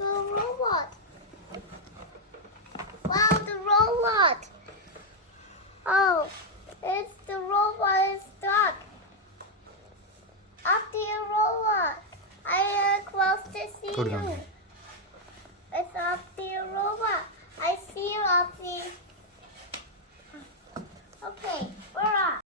the robot. Wow, the robot. Oh, it's the robot is stuck. Opti robot. I close to see Put it on you. here. It's Opti robot. I see you, Opti. Okay.